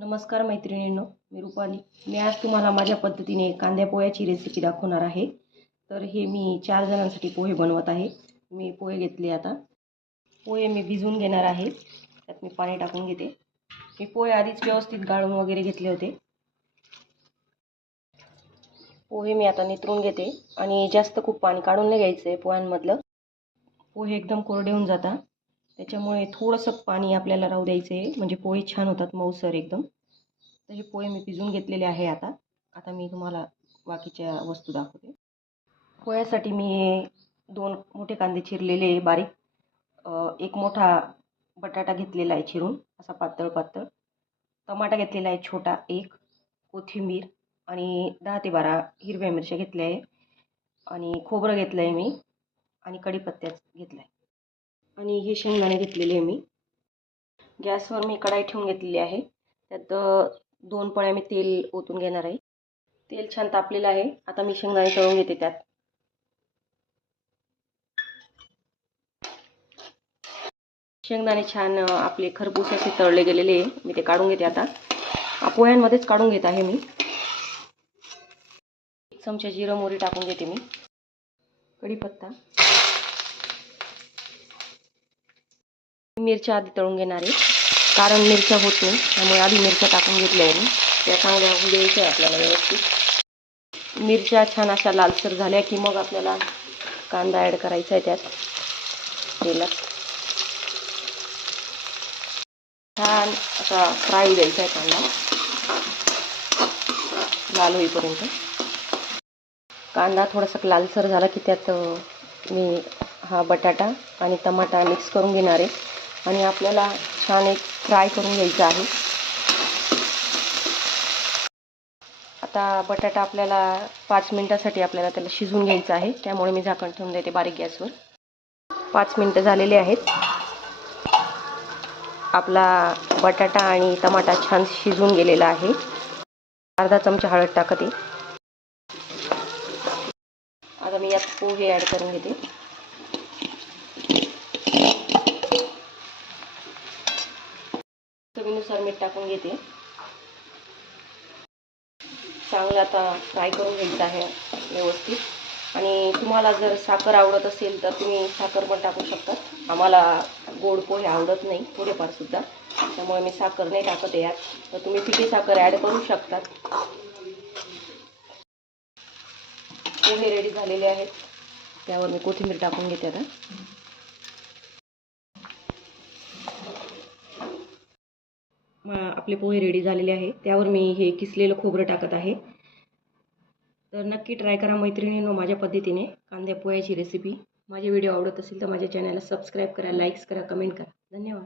नमस्कार मैत्रिणींनो मी रुपाली. मी आज तुम्हाला माझ्या पद्धतीने कांद्या पोह्याची रेसिपी दाखवणार आहे. तर हे मी चार जणांसाठी पोहे बनवत आहे. मी पोहे घेतले आता. पोहे मी भिजवून घेणार आहे. त्यात मी पाणी टाकून घेते. मी पोहे आधीच व्यवस्थित गाळून वगैरे घेतले होते. पोहे मी आता नितरून घेते आणि जास्त खूप पाणी काढून नाही घ्यायचं आहे पोह्यांमधलं. पोहे एकदम कोरडे होऊन जातात त्याच्यामुळे थोडंसं पाणी आपल्याला राहू द्यायचं आहे म्हणजे पोहे छान होतात मऊसर एकदम. तर हे पोहे मी भिजवून घेतलेले आहे आता. आता मी तुम्हाला बाकीच्या वस्तू दाखवते. पोह्यासाठी मी दोन मोठे कांदे चिरलेले बारीक. एक मोठा बटाटा घेतलेला आहे चिरून. असा पातळ पातळ. टमाटा घेतलेला आहे छोटा एक. कोथिंबीर आणि दहा ते बारा हिरव्या मिरच्या घेतल्या आहे. आणि खोबरं घेतलं आहे मी. आणि कढीपत्त्याच घेतला आहे आणि हे शेंगदाणे घेतलेले आहे मी. गॅसवर मी कढाई ठेवून घेतलेली आहे. त्यात दोन पळ्या मी तेल ओतून घेणार आहे. तेल छान तापलेलं आहे. आता मी शेंगदाणे तळून घेते त्यात. शेंगदाणे छान आपले खरपूस असे तळले गेलेले आहे. मी ते काढून घेते आता. पोह्यांमध्येच काढून घेत आहे मी. एक चमचा जिरं मोरी टाकून घेते मी. कढीपत्ता. मिरच्या आधी तळून घेणार आहे. कारण मिरच्या होत नाही त्यामुळे आधी मिरच्या टाकून घेतल्या आहे मी त्या चांगल्या द्यायच्या आहे आपल्याला व्यवस्थित. मिरच्या छान अशा लालसर झाल्या की मग आपल्याला कांदा ॲड करायचा आहे त्यात. तेलात. छान असा फ्राय होऊ द्यायचा आहे कांदा. लाल होईपर्यंत. कांदा थोडासा लालसर झाला की त्यात मी हा बटाटा आणि टमाटा मिक्स करून घेणार आहे. आणि आपल्याला छान एक फ्राय करून घ्यायचा आहे. आता बटाटा आपल्याला पाच मिनटासाठी आपल्याला त्याला शिजून घ्यायचं आहे. त्यामुळे मी झाकण ठेवून देते बारीक गॅसवर. पाच मिनटं झालेले आहेत. आपला बटाटा आणि टमाटा छान शिजून गेलेला आहे. अर्धा चमचा हळद टाकते. आता मी यात पोहे ॲड करून घेते. चवीनुसार मीठ टाकून घेते. चांगलं आता फ्राय करून घ्यायचं आहे व्यवस्थित. आणि तुम्हाला जर साखर आवडत असेल तर तुम्ही साखर पण टाकू शकता. आम्हाला गोड पोहे आवडत नाही थोडेफारसुद्धा त्यामुळे मी साखर नाही टाकत यात. तर तुम्ही पिठी साखर ॲड करू शकतात. पोहे रेडी झालेले आहेत. त्यावर मी कोथिंबीर टाकून घेते आता. आपले पोहे रेडी झालेले आहे. त्यावर मी हे किसलेलं खोबरं टाकत आहे. तर नक्की ट्राय करा मैत्रिणींनो माझ्या पद्धतीने कांद्या पोह्याची रेसिपी माझे व्हिडिओ आवडत असेल तर माझ्या चॅनलला सबस्क्राईब करा लाईक्स करा कमेंट करा. धन्यवाद.